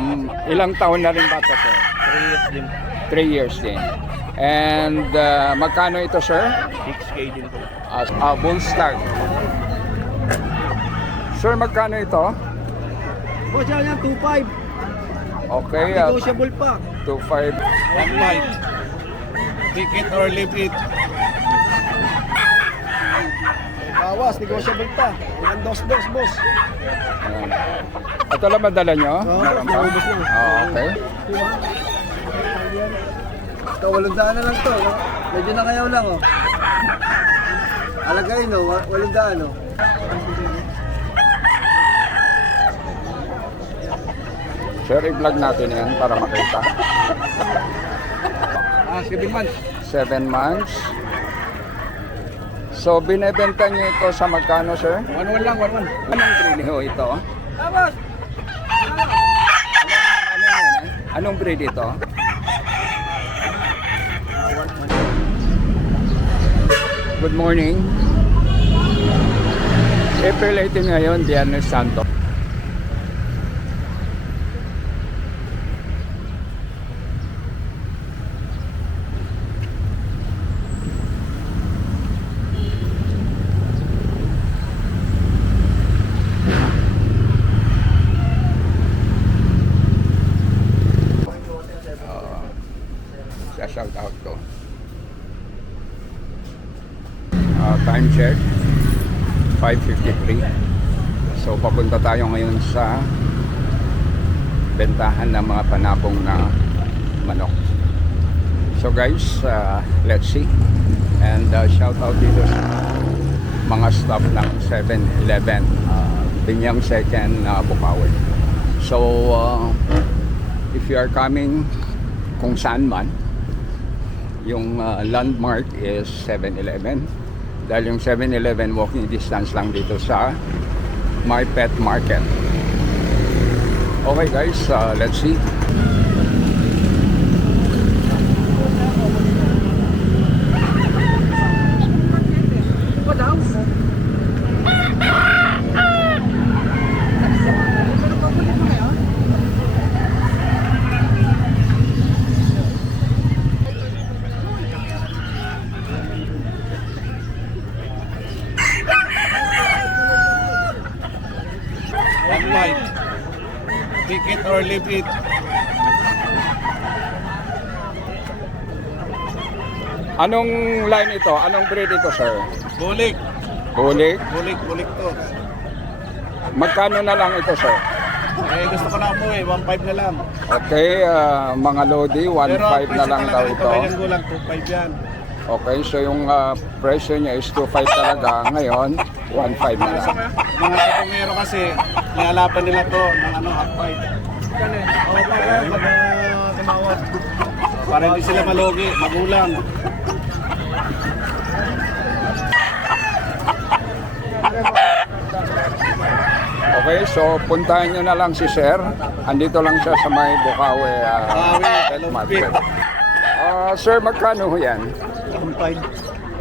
Um, ilang taon na rin ba ito, sir? 3 years din. 3 years din. And uh, magkano ito, sir? 6K din po. As uh, bull start. Sir, magkano ito? Boss, yan yan, 2.5. Okay, uh, Negotiable pa. 2.5. 1.5. Take it or leave it. Bawas, negotiable pa. Hanggang dos-dos, boss. Ayan. Ito lang madala nyo? Oo, Meron pa? naubos na. Ah, okay. Ito, walong daan na lang to. no? Medyo nakayaw lang, oh. Alagay, no? Wa- Walong daan, oh. Sir, i-vlog natin yan para makita. Ah, 7 months. 7 months. So, binebenta nyo ito sa magkano, sir? 1-1 lang, 1-1. Anong breed ho ito? Tapos, Ano yan, eh? Anong breed ito? Good morning. April 18 ngayon, Biyernes Santo. sa shout out ko. Time check 5.53 So papunta tayo ngayon sa bentahan ng mga panabong na manok. So guys, ah, let's see. And ah, shout out dito sa mga staff ng 7-Eleven uh, Binyang Second na Bukawi. So ah, if you are coming kung saan man, yung uh, landmark is 7-Eleven. Dahil yung 7-Eleven walking distance lang dito sa My Pet Market. Okay guys, uh, let's see. 58. Anong line ito? Anong breed ito, sir? Bulik. Bulik? Bulik, bulik to. Magkano na lang ito, sir? Eh, gusto ko na po eh, 1.5 na lang. Okay, uh, mga Lodi, 1.5 na lang daw ito. Pero gulang, 2.5 yan. Okay, so yung uh, presyo niya is 2.5 talaga. Ngayon, 1.5 na ano lang. Mga kapungero kasi, nilalaban nila to ng ano, half pipe. Para hindi sila malugi, magulang. Okay, so puntahan nyo na lang si Sir. Andito lang siya sa may Bukawi uh, Pet Hello, Market. Ah, sir, magkano ho yan? 1.5.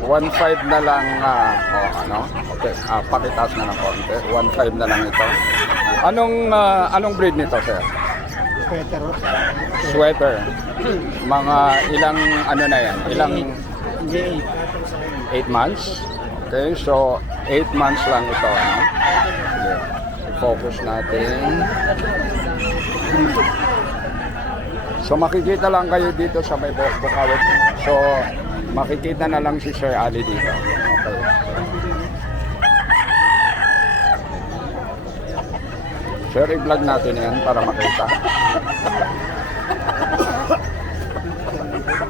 1.5 na lang, ah, oh, ano? Okay, ah, pakitaas na ng konti. 1.5 na lang ito. Anong, ah, anong breed nito, sir? Sweater. Sweater. Mga ilang, ano na yan? Ilang J8. 8 months? Okay, so 8 months lang ito, ano? Sige, focus natin. So makikita lang kayo dito sa may Bu- Bukawit. So makikita na lang si Sir Ali dito. Okay. Sir, i-vlog natin yan para makita.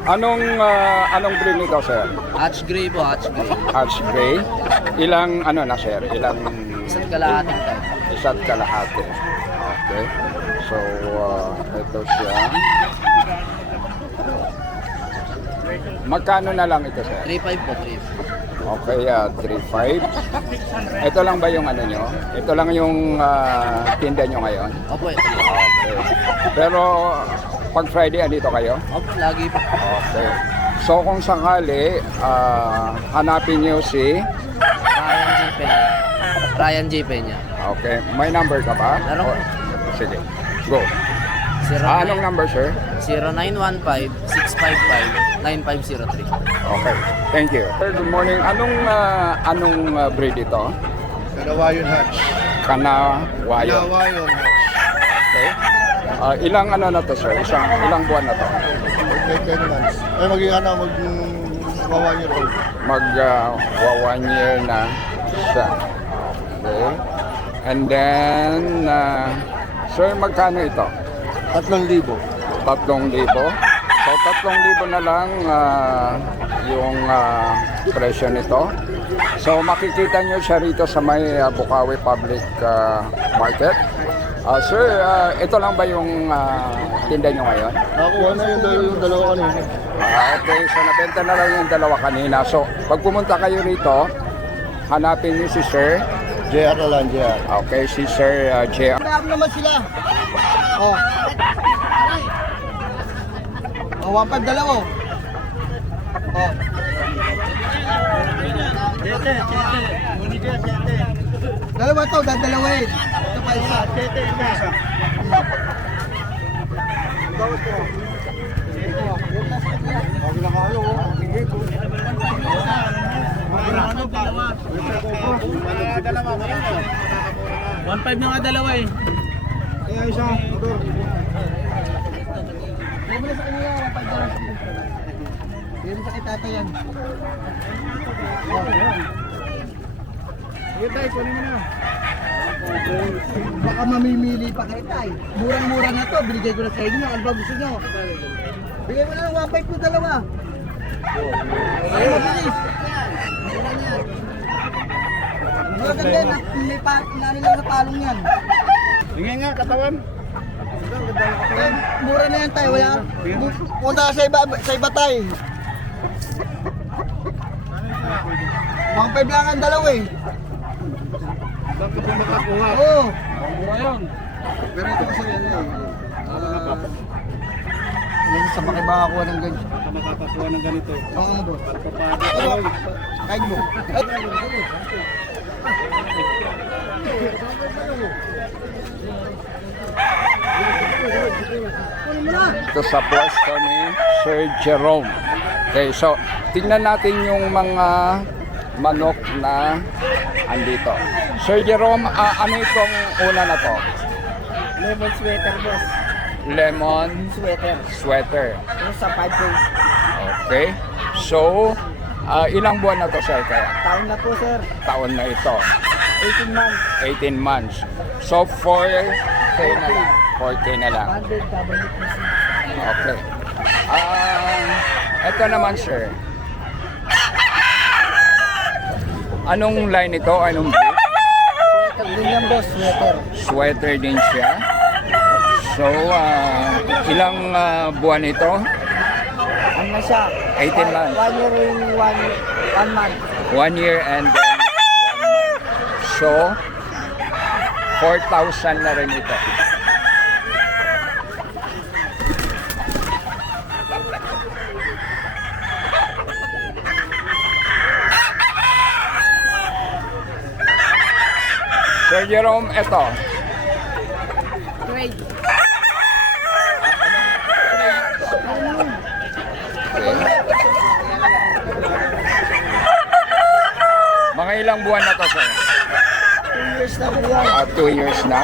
Anong ah, anong breed nito, sir? Hatch gray po, hatch gray. Hatch Gray. Ilang ano na sir? Ilang Isa't kalahating taon. isa't kalahati. Okay. So, uh, ito siya. Magkano na lang ito sir? 3.5 po, 3. Okay, uh, 3.5. Ito lang ba yung ano nyo? Ito lang yung uh, tinda nyo ngayon? Opo, ito. Okay. Pero pag Friday, andito kayo? Opo, lagi po. Okay. So kung sakali, ah, hanapin nyo si... Ryan J. Peña. Ryan J. Peña. Okay, may number ka ba? Meron. O- Sige, go. Ah, anong number, sir? 0915-655-9503. Okay. Thank you. Sir, good morning. Anong ah, anong ah, breed ito? Dalawa yun, Hatch. Kanawayo. Dalawa yun, Hatch. Okay. Ah, ilang ano na to, sir? Isang ilang buwan na to? Okay, 10 months. Ay, maging ano, mag one year old. Mag ah, wa one year na siya. Okay. And then, ah, sir, magkano ito? Tatlong libo. Tatlong libo. So, tatlong libo na lang ah, yung ah, presyo nito. So, makikita nyo siya rito sa may ah, Bukawi Public ah, Market. Ah, sir, ah, ito lang ba yung ah, tinda nyo ngayon? Nakuha na yung, dal- yung dalawa kanina. Ah, okay, so nabenta na lang yung dalawa kanina. So, pag pumunta kayo rito, hanapin niyo si Sir. JR na lang, JR. Okay, si Sir uh, J. Marami naman sila. Oh. Oh, one five dalawa. Oh. Sete, sete. Dalawa to, dadalawin. Ito pa isa. Sete, isa. One five na nga dalawa eh. Kaya isa, motor. Mo na sa kanila. Bigyan mo sa kay tata yan. Sige tayo, kunin mo na. Baka mamimili pa kayo tayo. Murang-mura na to, binigay ko na sa inyo. Ano ba gusto nyo? Bigay mo na ng 1.5 ko dalawa. Ay, mabilis. Maganda na, may pa, nari lang sa palong yan. Sige nga, katawan. Eh, mura na yan tayo, wala. Punta ka sa iba, sa iba tayo. Mga 5 lang ang dalawa eh. Saan ka po makakuha? Oo. Mura yun. Pero ito kasi yan eh. Ah, yan sa makibakakuha ng. Saan ka makakakuha ng ganito? Ang ano bro? Papado. Ano? Kahit mo. Ito sa pwesto ni Sir Jerome. Okay, so tingnan natin yung mga manok na andito. Sir Jerome, ah, ano itong una na to? Lemon sweater boss. Lemon Sweater. sweater. Yung sa 5 days. Okay. So, ah, ilang buwan na to, sir, kaya? Taon na po sir. Taon na ito. 18 months. 18 months. So, 4K na lang. 4K na lang. 100 WPC. Okay. Ah, ito naman, sir. Anong line ito? Anong breed? Din yan boss. Sweater. Sweater din siya. So, ah, ilang ah, buwan ito? Na siya? 18 months. One year in one, one month. One year and then one month. So, 4,000 na rin ito. Sir Jerome, ito. Mga ilang buwan na to, sir? 2 years na po yan. Ah, two years na.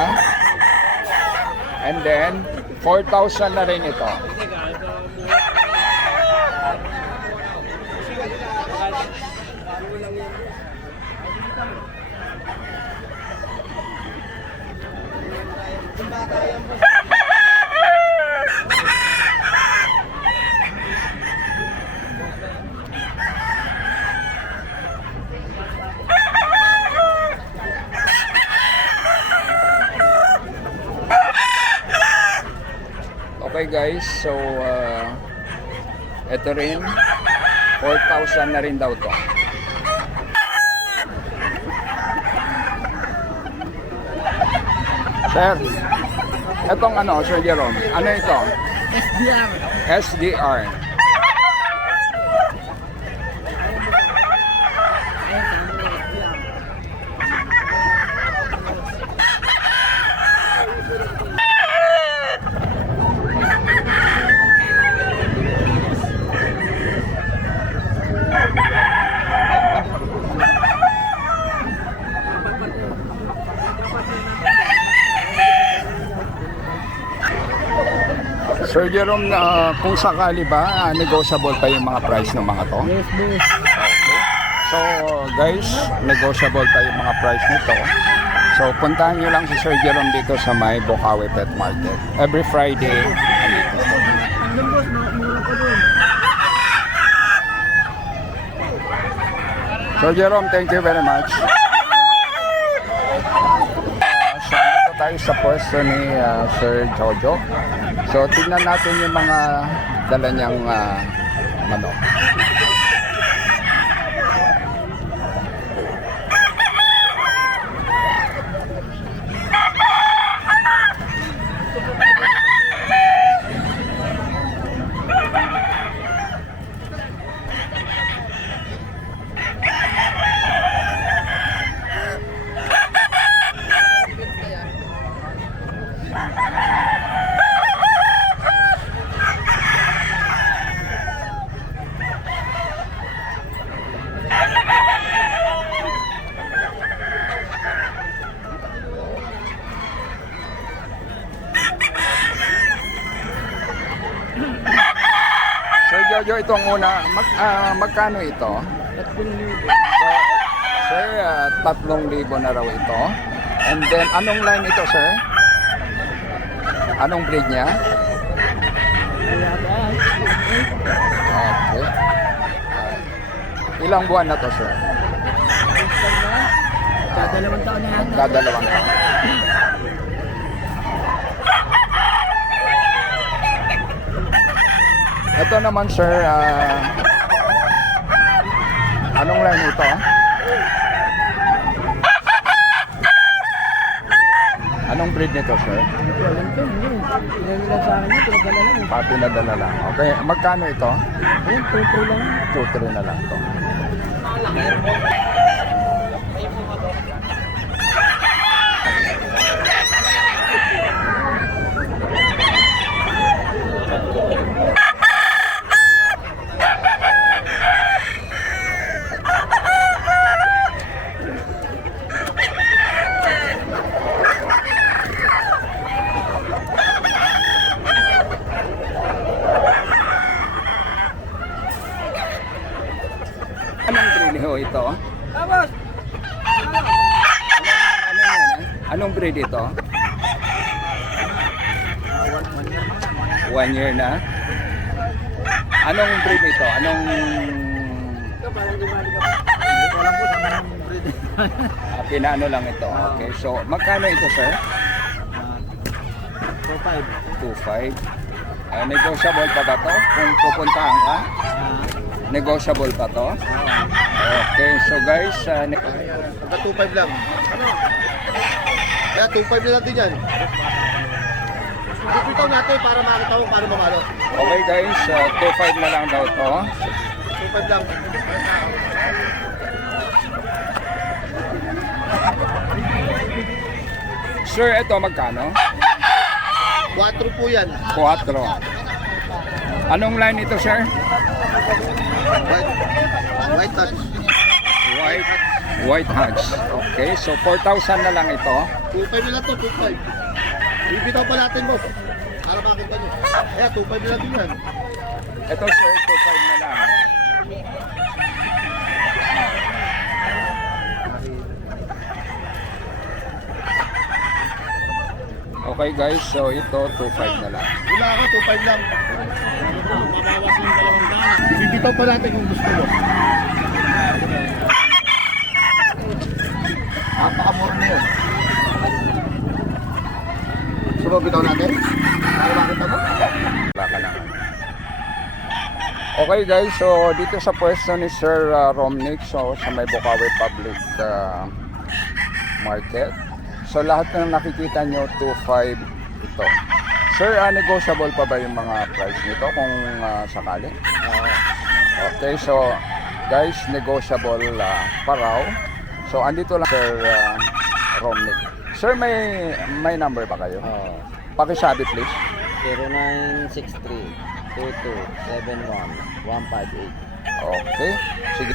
And then, 4,000 na rin ito. Okay guys, so uh, ito rin 4,000 na rin daw to. Sir, etong ano, Sir Jerome, ano ito? SDR. SDR. Sir Jerome, na kung sakali ba, ah, negotiable pa yung mga price ng mga to? Yes, boss. Okay. So, guys, negotiable pa yung mga price nito. So, puntahan nyo lang si Sir Jerome dito sa may Bukawi Pet Market. Every Friday, andito. Sir Jerome, thank you very much. Uh, so, dito tayo sa pwesto ni ah, Sir Jojo. So, tingnan natin yung mga dala niyang ah, manok. Jojo, itong una, mag, ah, magkano ito? So, sir, ah, tatlong libo na raw ito. And then, anong line ito, sir? Anong breed niya? Okay. Ah, ilang buwan na to, sir? Dadalawang taon na yata. Dadalawang taon. Ito naman, sir, ah, anong line ito? Anong breed nito, sir? Pati na dala lang. Okay, magkano ito? Ayun, tutoy lang. 2-3 na lang to. Anong breed ho ito? Tapos, Anong, ano yan, eh? Anong breed ito? One year na. Anong breed ito? Anong ah, pinano lang ito? Okay, so magkano ito sir? So, 5. 2.5. Ah, negotiable pa ba to? Kung pupuntahan ka? Negotiable pa to? Okay, so guys, ah, ne- Pagka 2.5 lang. Ano? Kaya 2.5 na natin yan. Bitaw natin para makita mo paano mamalo. okay guys, ah, 2.5 na lang daw to. 2.5 lang. Sir, ito magkano? 4 po yan. 4. Anong line ito sir? White, white touch. White White Hodge. Okay, so 4,000 na lang ito. 2.5 na lang to, 2.5. Bibitaw pa natin boss. Para makita nyo. Kaya 2.5 na natin yan. Ito sir, 2,500 na lang. Okay guys, so ito 2,500 na lang. Wala ka, 2.5 lang. Mabawasan yung dalawang daan. Bibitaw pa natin kung gusto mo. Napakamura na yun. Mo bitaw natin? Wala ka na. Okay guys, so dito sa pwesto ni Sir uh, Romnick, so sa may Bukawi Public uh, Market. So lahat ng nakikita nyo, 2.5 ito. Sir, uh, negotiable pa ba yung mga price nito kung uh, sakali? Okay, so guys, negotiable uh, pa raw. So andito lang Sir uh, Romnick. Sir, may may number ba kayo? Oh, Pakisabi please. 0963 2271 158. Okay. Sige.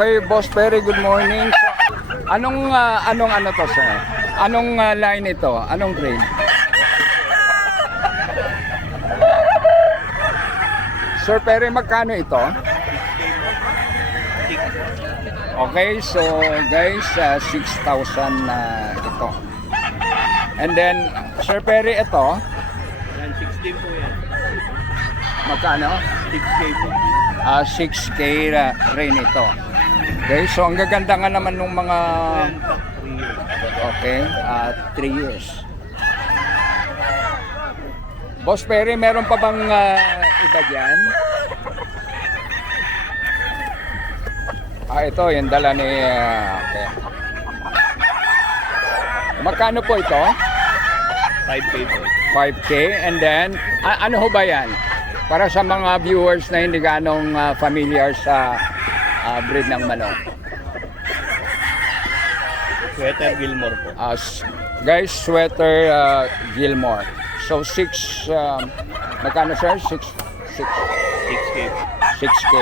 Okay, Boss Perry, good morning. So, anong ah, anong ano to, sir? Anong ah, line ito? Anong grade? Sir Perry, magkano ito? Okay, so guys, ah, 6,000 na ito. And then, Sir Perry, ito, Yan, 16 po yan. magkano? 6K po. Ah, 6K na rin ito. Okay, so ang gaganda nga naman ng mga Yan, 3 years. Okay, at 3 years. Boss Perry, meron pa bang ah, iba dyan? Ah, ito, yung dala ni... ah, okay. Magkano po ito? 5K po. 5K. And then, a- ano ho ba yan? Para sa mga viewers na hindi ganong ah, familiar sa ah, breed ng manok. Sweater Gilmore po. As guys, sweater uh, Gilmore. So 6 um, magkano sir? 6 6 6K po. 6k.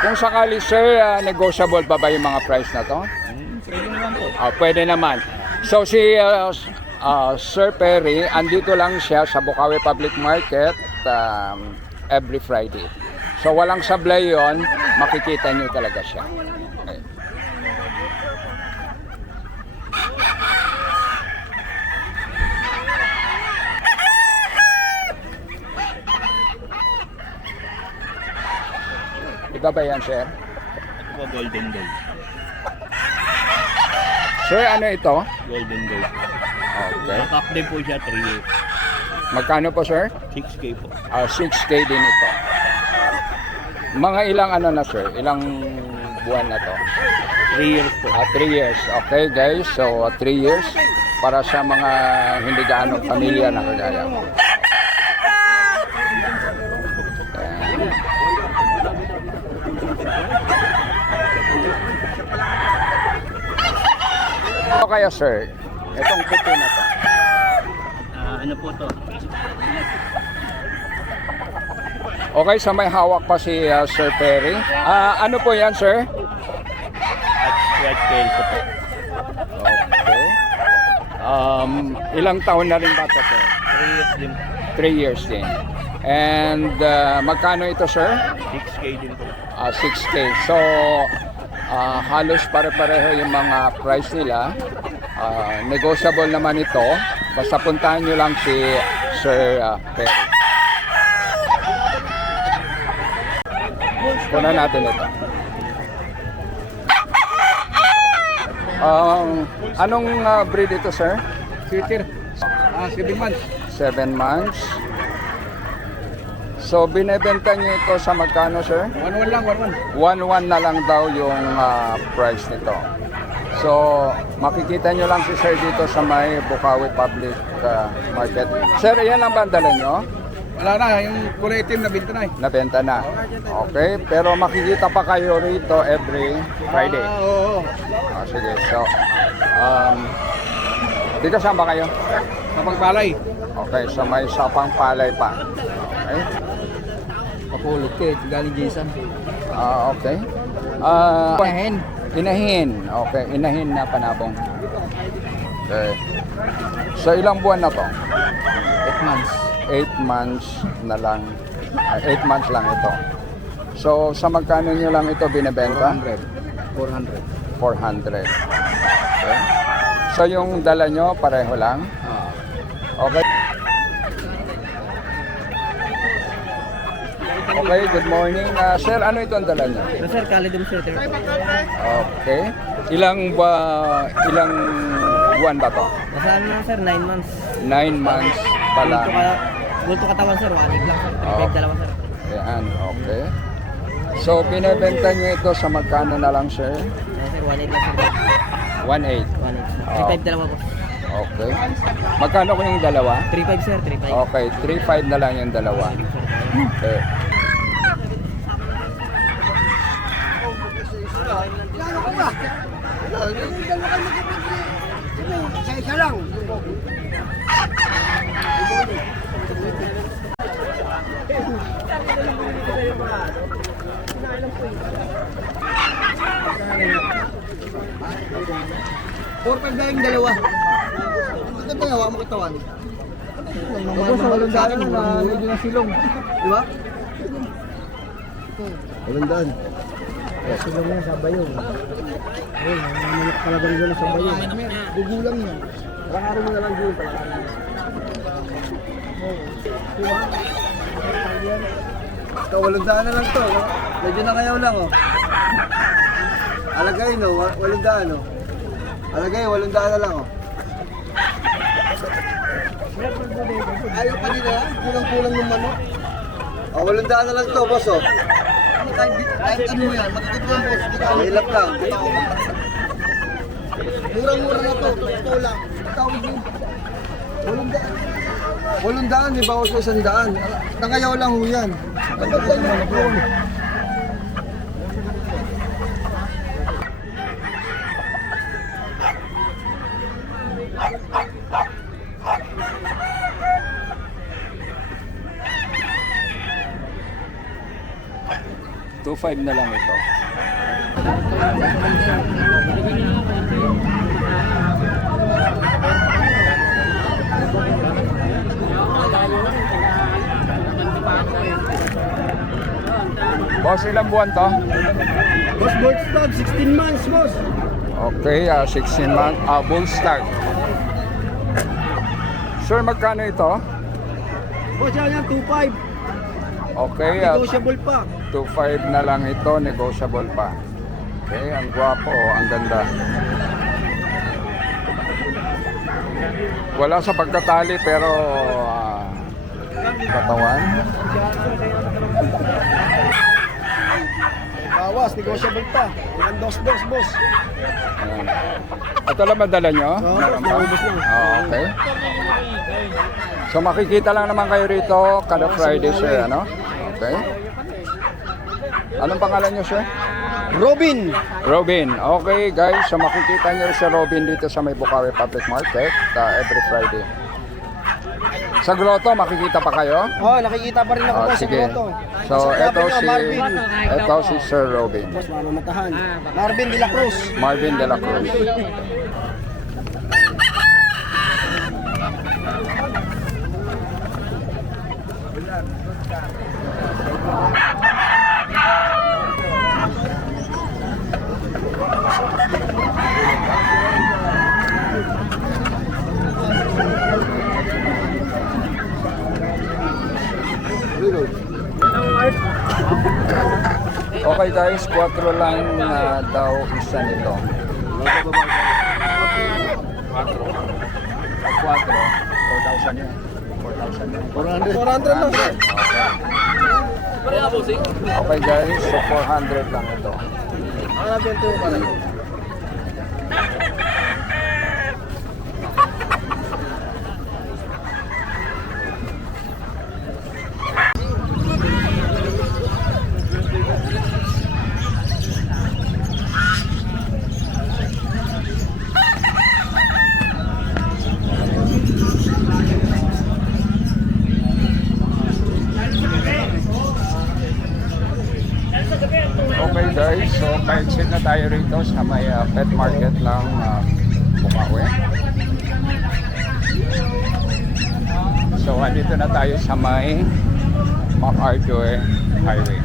Kung sakali sir, uh, negotiable pa ba yung mga price na to? Hmm, pwede naman po. Ah, pwede naman. So si uh, uh, Sir Perry, andito lang siya sa Bukawi Public Market um, every Friday. So walang sablay yon, makikita niyo talaga siya. Okay. Iba ba yan, sir? Ito po Golden Gold. Sir, ano ito? Golden Gold. Okay. Nakak din po siya 3 years. Magkano po, sir? 6K po. Ah, 6K din ito. Mga ilang ano na, sir? Ilang buwan na to? 3 years po. Ah, 3 years. Okay, guys. So, 3 years para sa mga hindi gaano pamilya na kagaya mo. Kaya, sir? Itong puti na to. Ah, ano po to? Okay, sa may hawak pa si ah, Sir Perry. Ah, ano po yan, sir? White tail po. Okay. Um, ilang taon na rin ba ito, sir? 3 years din po. 3 years din. And ah, magkano ito, sir? 6K din po. Ah, 6K. So, ah, halos pare-pareho yung mga price nila. Ah, negotiable naman ito. Basta puntahan nyo lang si Sir ah, Perry. Kunan natin ito. Um, anong ah, breed ito, sir? Twitter. Ah, 7 months. 7 months. So, binebenta niyo ito sa magkano, sir? 1-1 lang, 1-1. 1-1 na lang daw yung ah, price nito. So, makikita nyo lang si Sir dito sa may Bukawi Public ah, Market. Sir, yan ang bandala nyo? Wala na, yung kulay itim na binta na eh. Nabenta na. Okay, pero makikita pa kayo rito every Friday. Ah, oo. Ah, sige, so, um, dito saan ba kayo? Sa pagbalay. Okay, so may sapang palay pa. Okay? Kapulot ko eh, galing Jason. Ah, okay. Ah, Pahen. Inahin. Okay, inahin na panabong. Okay. So ilang buwan na to? 8 months. 8 months na lang. 8 months lang ito. So sa magkano nyo lang ito binebenta? 400. 400. Okay. So yung dala nyo pareho lang? Ah. Okay. Okay, good morning. Ah, sir, ano ito ang dala nyo? No, sir, Calidum Sweater. Okay. Ilang ba ilang buwan ba to? Nasa ano lang, sir, 9 months. 9 months pa lang. Bulto katawan, sir. Wanig lang, sir. Oo. Peg dalawa, sir. Ayan, okay. So, binebenta niyo ito sa magkano na lang, sir? Ayan, sir, 1.8 lang, sir. 1.8. 1.8, sir. Oo. Peg dalawa po. Okay. Magkano ko yung dalawa? 3.5 sir, 3.5. Okay, 3.5 na lang yung dalawa. Okay. Plano ko ba? Wala, yung dalawa kayo magkapagli. Isa-isa lang. Four five na yung dalawa. Ang ganda nga, wala mo katawan. Ako sa walang daan na medyo na silong. Di ba? Walang daan. Silong yan sa bayong. Ayun, namanok talagang gano'n sa bayong. Gugulang yan. Parang mo na lang yun. Ito, walang daan na lang to. no? Medyo na kayaw lang, oh. Alagay, no? Wa- Walang daan, oh. Ano Alagay, walong daan na lang oh. Ayaw pa nila, kulang-kulang ng manok. Oh, walong daan na lang to, boss oh. Kahit, kahit ano yan, matututuan boss. Mahilap lang. Murang-mura na to, gusto lang. Tawag yun. Walong daan. Walong daan, di ba? O sa isang daan. Nangayaw lang ho yan. Ano ba yung manok? 2.5 na lang ito. Boss, ilang buwan to? Boss, bull stag, 16 months, boss. Okay, ah, uh, 16 months. Uh, ah, bull stag. Sir, magkano ito? Boss, yan yan, 2.5. Okay. Uh, Negotiable pa. 2.5 na lang ito, negotiable pa. Okay, ang gwapo, oh, ang ganda. Wala sa pagkatali pero ah, katawan. Bawas, negotiable pa. Ilan dos-dos, boss. Ayan. Ito lang madala nyo? Oo, na. Ah, okay. So makikita lang naman kayo rito kada Friday sir, ano? Okay. Anong pangalan nyo sir? Robin. Robin. Okay guys, so makikita nyo si Robin dito sa may Bukawi Public Market uh, every Friday. Sa grotto, makikita pa kayo? Oh, nakikita pa rin ako Oh, boss, sa sige. grotto. So, tabi si, ito si Sir Robin. Marvin de la Cruz. Marvin de la Cruz. Okay guys, 4 lang na daw isa nito. 4. 4,000 yan. 4,000 yan. 400. 400 lang. Okay guys, so 400 lang ito. Ang nabente mo pala. Okay guys, so pa-exit na tayo rito sa may uh, pet market ng uh, Bukawi. So andito na tayo sa may MacArthur Highway.